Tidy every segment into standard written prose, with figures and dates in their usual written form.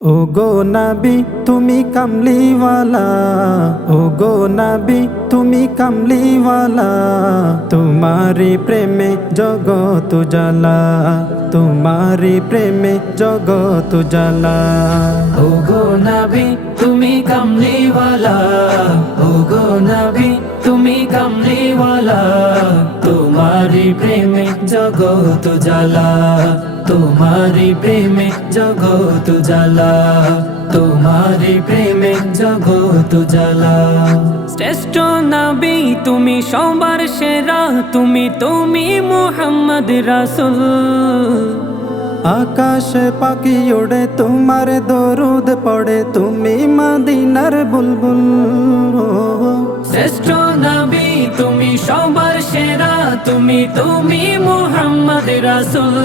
ও গো নবী তুমি কামলিওয়ালা, ও গো নবী তুমি কামলিওয়ালা, তোমারি প্রেমে জগত জ্বালা, তোমারি প্রেমে জগত জ্বালা। ও গো নবী তুমি কামলিওয়ালা, ও গো নবী তুমি কামলিওয়ালা, তোমারি প্রেমে জগত জ্বালা, তোমারি প্রেমে জগত জ্বালা, তোমারি প্রেমে জগত জ্বালা। শ্রেষ্ঠ নবী তুমি সবার সেরা, তুমি মুহাম্মদ রাসূল। আকাশে পাখি ওড়ে তোমার দরুদ পড়ে, তুমি মদিনার বুলবুল। শ্রেষ্ঠ নবী তুমি সবার সেরা, তুমি মুহাম্মদ রাসূল।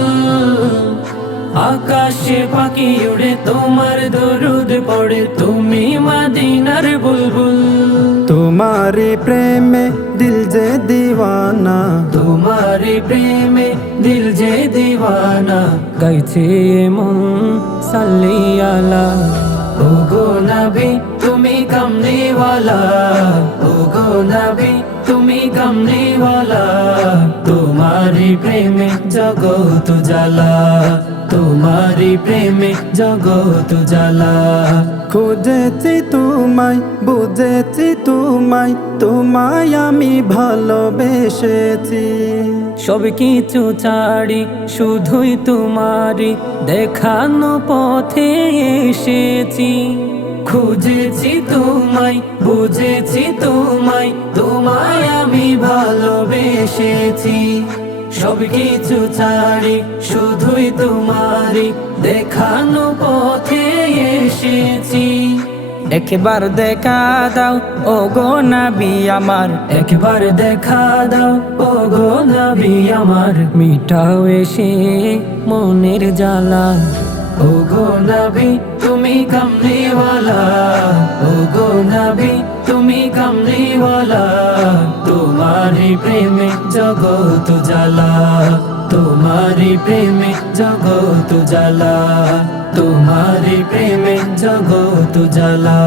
আকাশে পাখি উড়ে তোমার দরুদ পড়ে, তুমি মদিনার বুলবুল। তোমারি প্রেমে দিল যে দিওয়ানা, তোমারি প্রেমে দিল যে দিওয়ানা, গাইছে মন সাল্লি আলা। ও গো নবী তুমি কামলিওয়ালা, ও গো নবী তুমি কামলিওয়ালা, তোমারি প্রেমে জগত জ্বালা, তোমারি প্রেমে জগত জ্বালা। খুঁজেছি তোমায় বুঝেছি তোমায়, তোমায় আমি ভালোবেসেছি। সব কিছু ছাড়ি শুধুই তোমারি দেখানো পথে এসেছি। খুঁজেছি তোমায় বুঝেছি তোমায়, তোমায় আমি ভালোবেসেছি। সব কিছু ছাড়ি শুধুই তোমারি দেখানো পথে এসেছি। একবার দেখা দাও ও গো নবী আমার, একবার দেখা দাও ও গো নবী আমার, মিটাও এসে মনের জ্বালা। ও গো নবী তুমি কামলিওয়ালা, ও গো নবী তুমি কামলিওয়ালা, তোমারি প্রেমে জগত জ্বালা, তোমারি প্রেমে জগত জ্বালা, তোমারি প্রেমে জগত জ্বালা।